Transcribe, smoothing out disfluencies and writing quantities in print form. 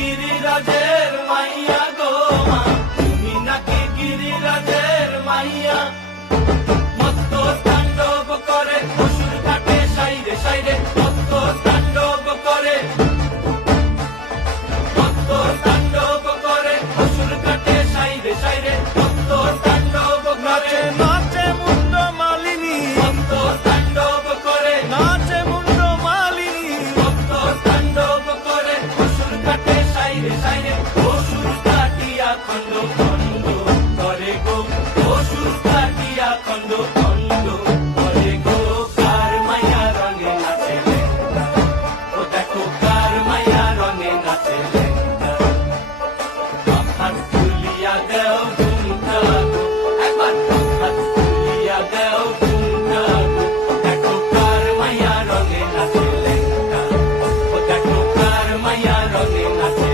গিরিরাজের মাইয়া গো মা, তুমি নাকি গিরিরাজের মাইয়া। মত্ত তাণ্ডব করে অসুর ঘাটে সাইরে সাইরে, মত্ত তাণ্ডব করে, মত্ত তাণ্ডব করে অসুর ঘাটে সাইরে সাইরে, মত্ত তাণ্ডব করে। নাচে মুন্ড মালিনী, মত্ত তাণ্ডব করে, নাচে মুন্ড মালিনী, মত্ত তাণ্ডব করে অসুর ঘাটে সাইরে সাইরে, অসুর কাটিয়া খণ্ড খণ্ড করে গো, অসুর কাটিয়া খণ্ড খণ্ড করে গো। কার মায়া রঙে নাচে লেঙ্গা, ও দেখো কার মায়া রঙে নাচে লেঙ্গা। হাত তুলিয়া দেও ঘুমটা গো, একবার হাত তুলিয়া দেও ঘুমটা গো, দেখো কার মায়া রঙে নাচে লেঙ্গা, ও দেখো কার মায়া রঙে নাচে